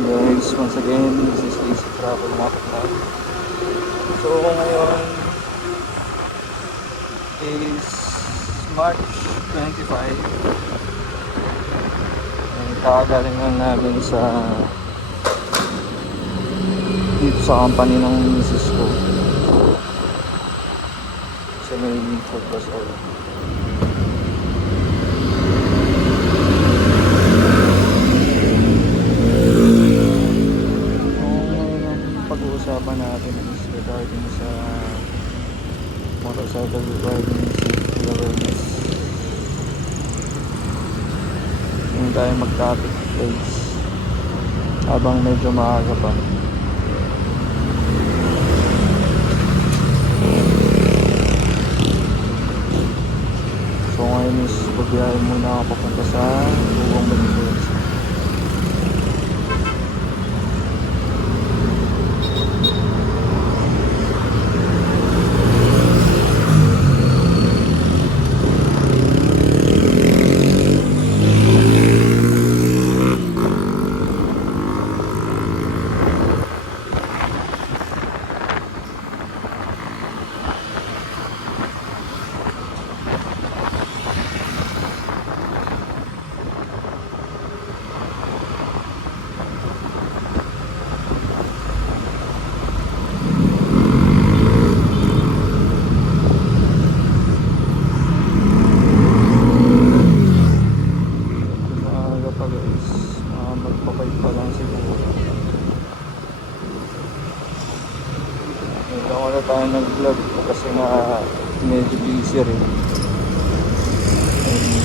Guys, once again, this is AC Travel Motovlog. So ngayon is March 25. Kakagaling lang namin dito sa company ng misis ko. Sa may focus all. Pag-uusapan natin is regarding sa motorcycle riding safety awareness. Hindi tayo mag-topic guys habang medyo maaga pa. So ngayon is pagbiyahin muna ako papunta sa Lubong Balimbing. Tayo nag-vlog kasi nga medyo busy rin.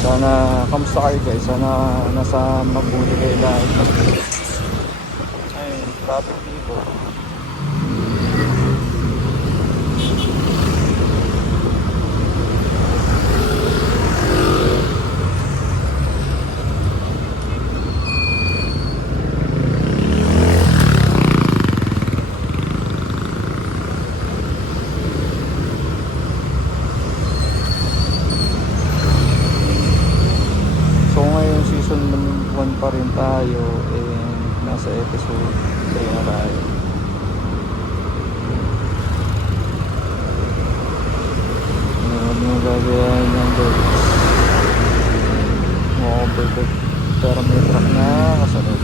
Sana kamusta kayo guys, sana nasa mabuti kayo lahat. Ayun, traffic dito. Season 1 pa rin tayo and nasa episode 3 na tayo. Ngayon yung gagayahin ng guys, ma-overtake pero may truck na kasunod.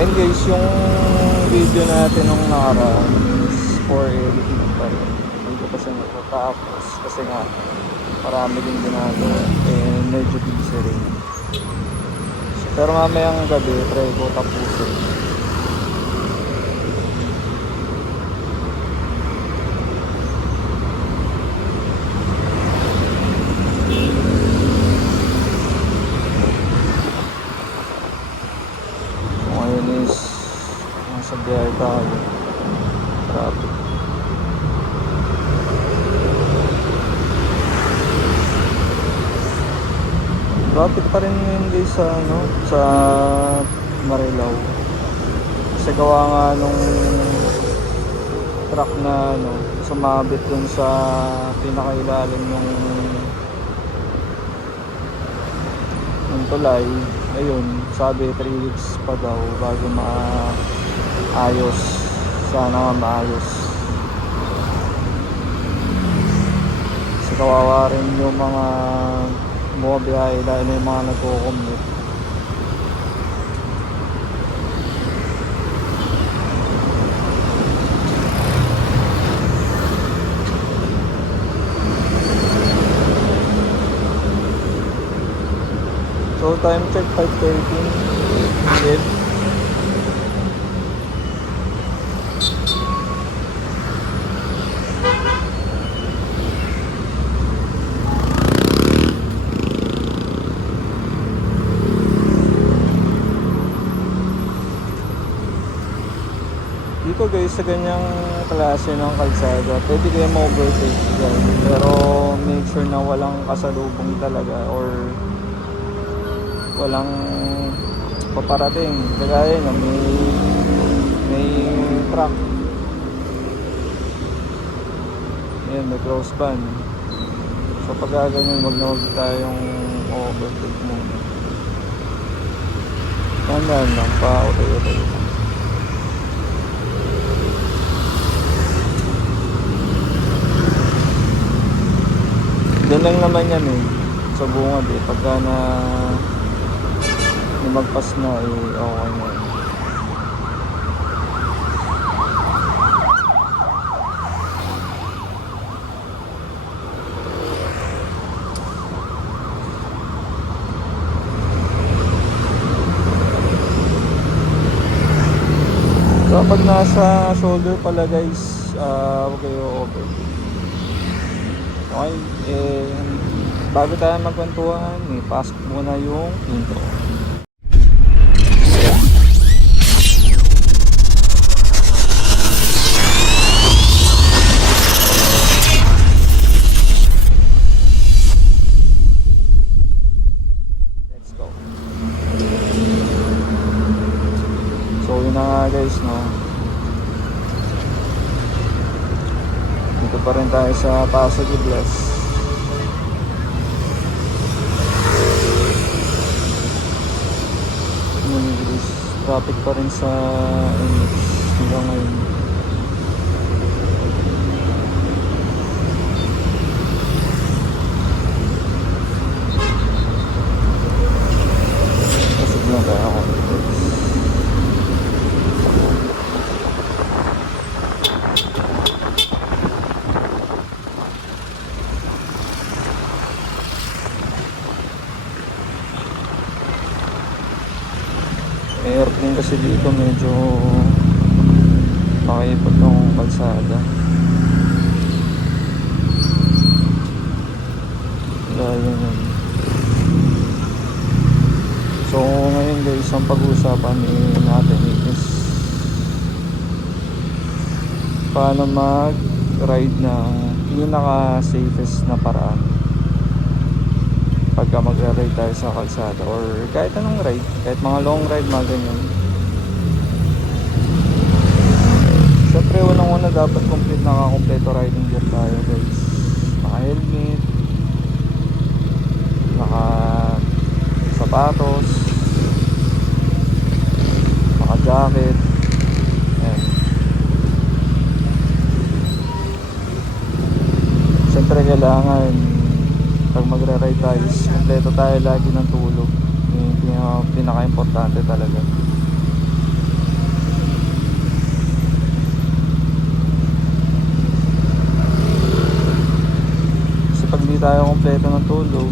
And guys, yung video natin nung nakaraan is for editing pa rin. Hindi ko pa siya natatapos kasi nga marami din ginagawa and medyo busy rin. Pero mamayang gabi, try ko tapusin. Sa biyahe tayo, traffic. Traffic pa rin ngayon guys sa Marilao. Kasi gawa nga nung truck na sumabit dun sa pinakailalim ng tulay. Ayun, sabi 3 weeks pa daw bago maayos. Sana nga maayos. Kasi kawawa rin yung mga bumabiyahe dahil yung mga nagko-commute. So time check 5:13 PM. Dito guys sa ganyang klase ng kalsada pwede kayo ma-overtake dyan, pero make sure na walang kasalubong talaga or walang paparating. Kagaya na may truck. Ayan, may crossband. So pag ganyan, wag na wag tayong overtake muna. Tandaan lang, pa-utay-utay lang. Doon lang naman yan eh, sa bungad eh. Pagka na lumagpas na eh, okay na. Kapag nasa shoulder pala guys, huwag kayo over. Okay, bago tayo magkwentuhan, pasok muna yung intro. Let's go. So yun na nga guys, no? Dito pa rin tayo sa Paso de Blas. Traffic pa rin sa NX hanggang ngayon. Pasig lang tayo ako. Airplane kasi dito medyo makaipag ng kalsada. Dahil yun. So ngayon guys, ang pag-uusapan natin is paano mag-ride ng pinaka-safest na paraan pagka mag-ride tayo sa kalsada or kahit anong ride, kahit mga long ride, mga ganyan. Siyempre unang-una dapat naka-kompleto riding gear tayo guys. Naka-helmet, naka-sapatos, naka-jacket. Ayan. Siyempre kailangan pag magre-ride tayo, kompleto tayo lagi ng tulog. Yung pinaka-importante talaga. Kasi pag di tayo kompleto ng tulog,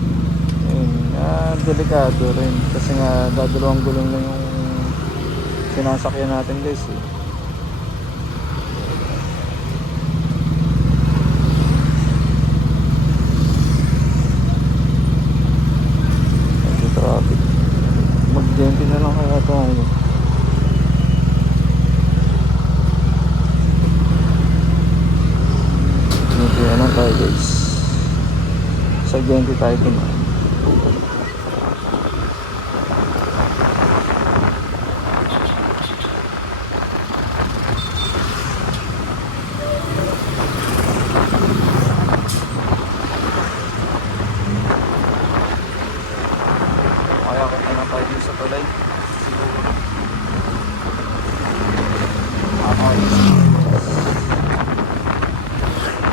delikado rin. Kasi nga dadalawang gulong lang yung sinasakyan natin guys eh. Mag-20 na lang kaya tayo. Kaya lang tayo guys. Sa 20 tayo tumaan. Kaya ko na lang tayo sa tulay.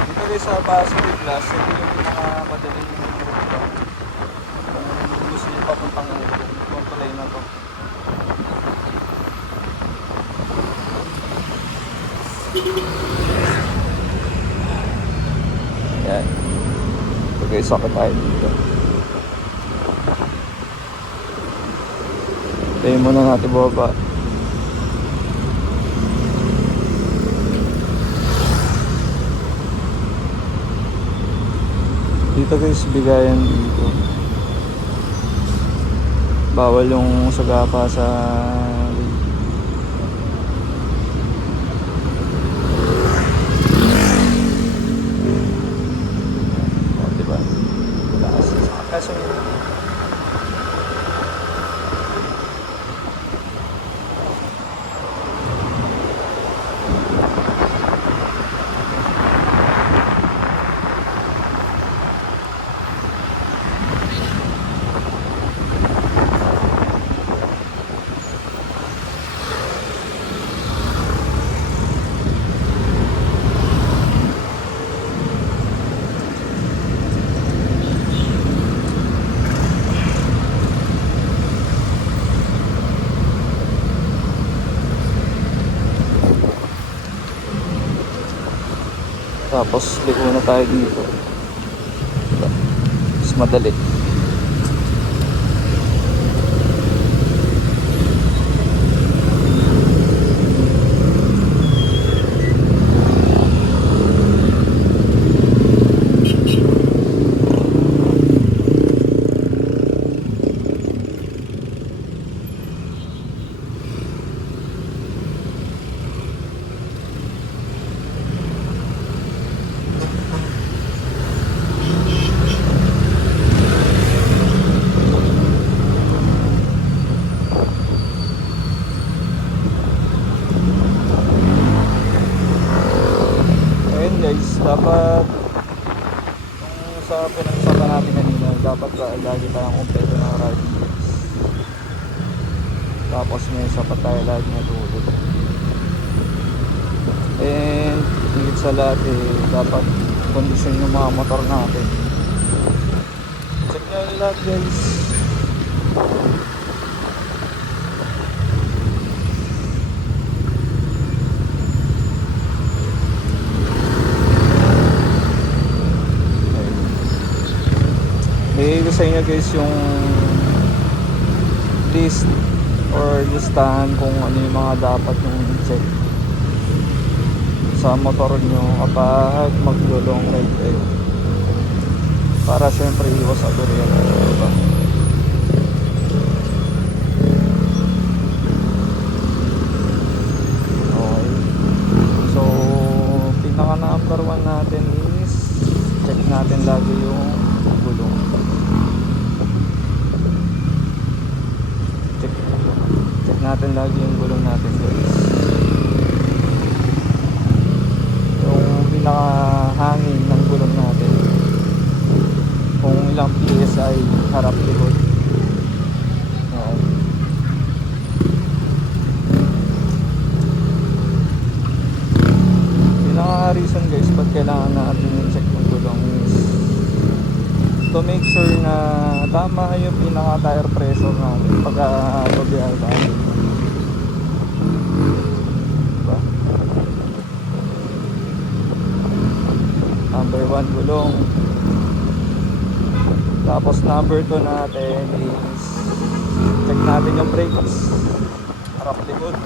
Dito guys sa Paso de Blas, ito yung pinakamadaling ruta. Kung gusto nyo papuntang itong tulay na to. Yan. Ito guys, sakit tayo dito. Tayo muna natin baba. Dito guys, bigayan dito. Bawal yung sagapa sa diba? Kaso Tapos liko na tayo dito. Mas madali. Ayun guys, dapat yung sa pinag-usapan natin kanina, dapat lagi tayong kumpleto ng riding brakes. Tapos may sapat tayo lagi na tulog. And higit sa lahat dapat kondisyon yung mga motor natin. Check nyo yung lahat guys. Bigay ko sa inyo guys yung list or listahan kung ano yung mga dapat yung check sa motor nyo kapag maglo-long ride kayo, para syempre iwas aberya, diba? Okay, so pinaka number 1 natin is check natin lagi yung gulong. Check natin lagi yung gulong natin guys. Yung pinakahangin ng gulong natin, kung ilang PSI harap likod. Ayan. Pinaka-reason guys ba't kailangan natin yung check yung gulong is to make sure na tama yung pinaka-tire pressure natin pagka babiyahe tayo. Diba? Number 1 gulong. Tapos number 2 natin is check natin yung brakes, harap likod.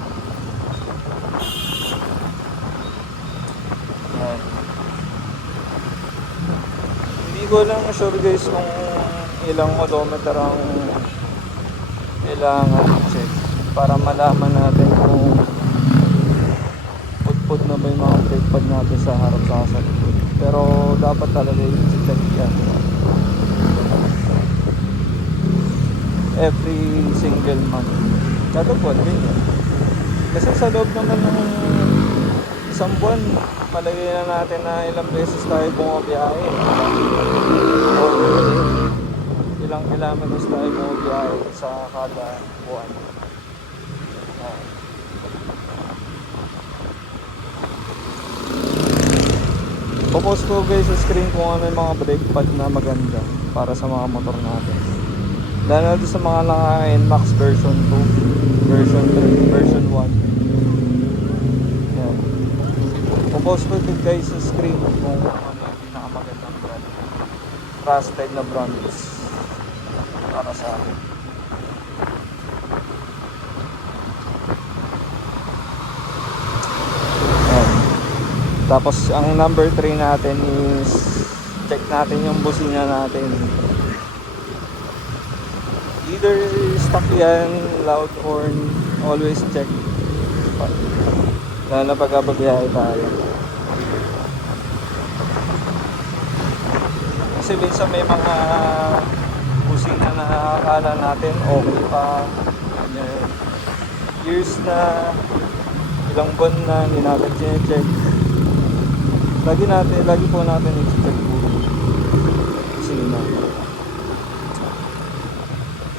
Ayan. Hindi ko lang sure guys kung ilang odometer ang kailangan check para malaman natin kung pud na ba yung mga brake pad natin sa harap sa likod. Pero dapat talaga i-check yan every single month, kada buwan din yan. Kasi sa loob naman ng isang buwan, palagay na natin na ilang beses tayo bumabiyahe or ilang kilometers tayo bumabiyahe sa kada buwan. Popost ko guys sa screen kung ano yung mga brake pad na maganda para sa mga motor natin. Lalo na sa mga naka-NMAX version 2, version 3, version 1. Yan. Popost ko din guys sa screen kung ano yung pinakamagandang brand. Trusted na brands para sa akin. Tapos ang number 3 natin is check natin yung busina natin. Either stock yan, loud horn, always check. Lalo na pagka babiyahe tayo. Kasi minsan may mga busina na akala natin okay pa. Years na, ilang buwan na, hindi natin check. Lagi po natin i-check po busina.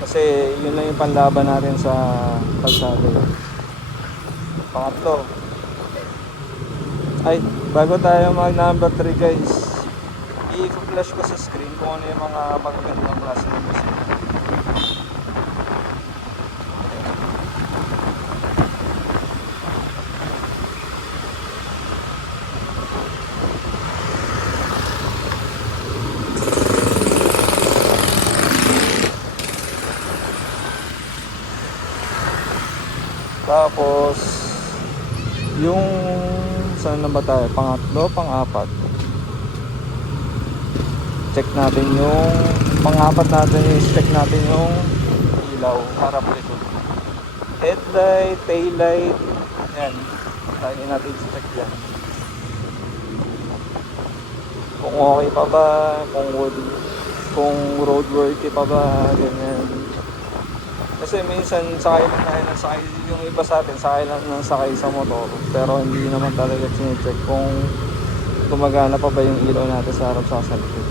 Kasi yun lang yung panlaban natin sa kalsada. Pangatlo, ay bago tayo mag number 3 guys, i-flash ko sa screen kung ano yung mga magagandang klase ng busina. Tapos yung saan na ba tayo? Pangatlo, pang-apat. Check natin yung pang-apat natin is check natin yung ilaw, harap likod. Headlight, taillight, yan. Lagi natin check yan. Kung okay pa ba, kung roadworthy pa ba, ganyan. Kasi minsan sakay lang tayo ng sakay, yung iba sa atin sakay lang ng sakay sa motor, pero hindi naman talaga sinecheck kung gumagana pa ba yung ilaw natin sa harap sa likod.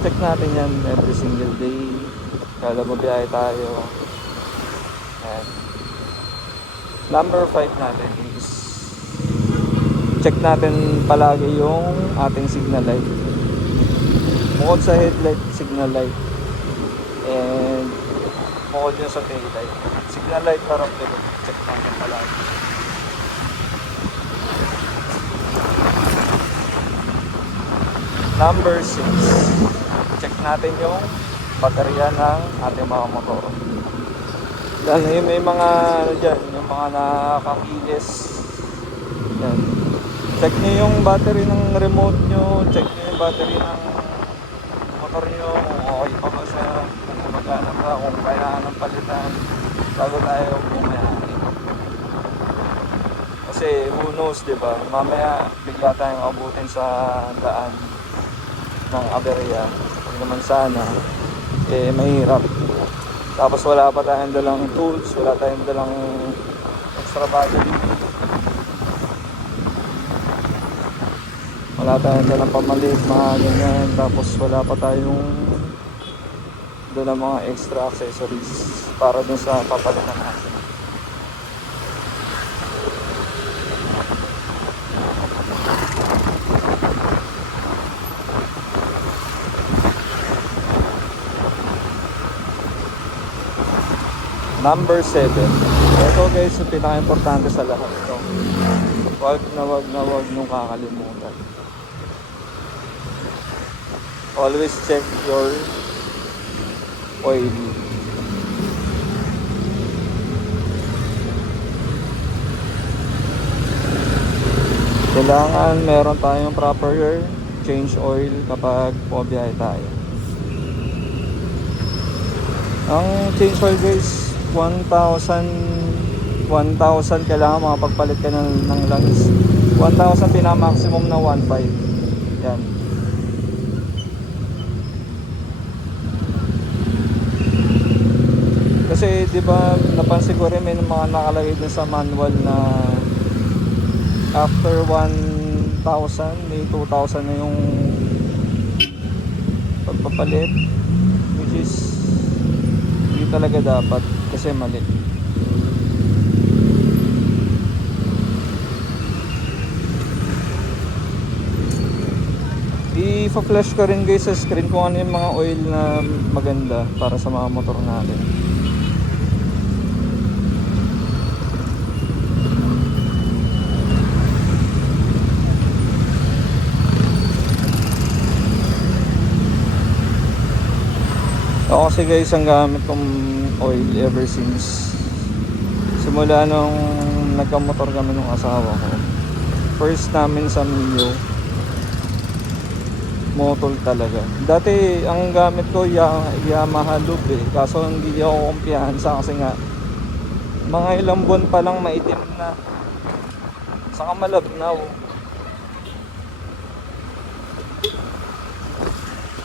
Check natin yan every single day, kada mabiyahe tayo. Ayan. Number 5 natin is check natin palagi yung ating signal light. Bukod sa headlight, signal light, and bukod yun sa tail light. Signal light, harap likod, check natin palagi. Number 6, check natin yung baterya ng ating mga motor. Dahil yun, may mga ano dyan, yung mga nakakilis. Yan. Check nyo yung battery ng remote nyo, check nyo yung battery ng motor nyo, kung okay pa ba siya, kung gumagana pa, kung kailangan ng palitan, bago tayo bumayari. Kasi who knows, diba? Mamaya bigla tayong abutin sa daan ng aberya. Pag naman sana, mahirap. Tapos wala pa tayong dalang tools, wala tayong dalang extra battery, wala tayong dalang pamalit, mga ganyan. Tapos wala pa tayong dalang mga extra accessories para dun sa papalitan natin. Number 7. Ito guys, yung pinaka-importante sa lahat ito. Wag nung kakalimutan. Always check your oil. Kailangan meron tayong proper change oil kapag pumabiyahe tayo. Ang change oil guys, 1,000 kailangan makapagpalit ka ng langis. 1,000 pinaka-maximum na 1,500. Yan. Kasi 'di ba napansin ko rin may mga nakalagay din sa manual na after 1,000 may 2,000 na yung pagpapalit, which is hindi talaga dapat kasi mali. I-flash ko rin guys sa screen kung ano yung mga oil na maganda para sa mga motor natin. Ako kasi guys, ang gamit kong oil ever since simula nung nagkamotor kami nung asawa ko, first namin sa Mio, Motol talaga. Dati ang gamit ko Yamaha Loop kaso hindi ako kumpiyansa kasi nga mga ilang buwan pa lang maitim na, saka malabnaw.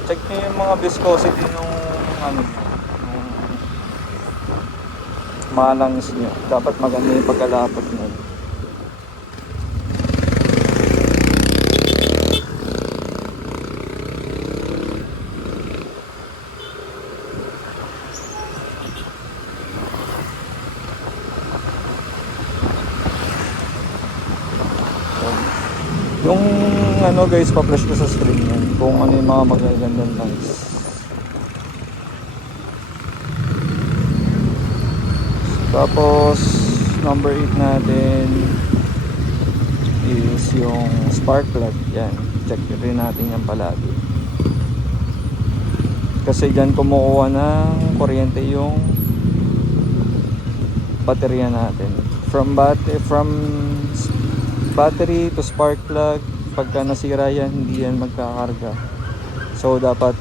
Check nyo yung mga viscosity nung malangis nyo. Dapat maganda yung pagkalapot nyo. Yung ano guys, pa-flash ko sa screen yan kung ano yung mga magagandang lines. Tapos number 8 natin is yung spark plug. Yan, check rin natin yan palagi kasi dyan kumukuha ng kuryente yung baterya natin. from battery to spark plug, pagka nasira yan hindi yan magkakarga. So dapat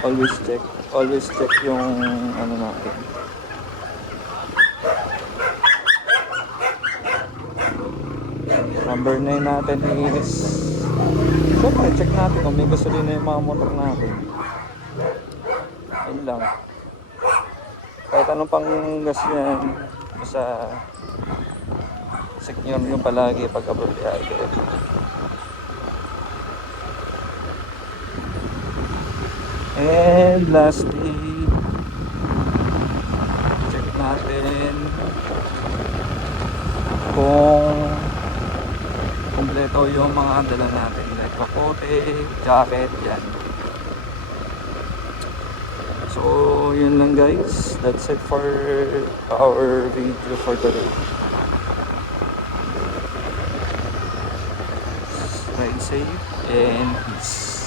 always check yung ano natin. Number 9 natin is, syempre check natin kung may gasolina yung mga motor natin. Yun lang. Kahit anong pang gas yan, basta secure yung palagi pag apropriado. And lastly, check natin kung kompleto yung mga dala natin, like kapote, jacket, yan. So yun lang guys, that's it for our video for today. Ride safe and peace.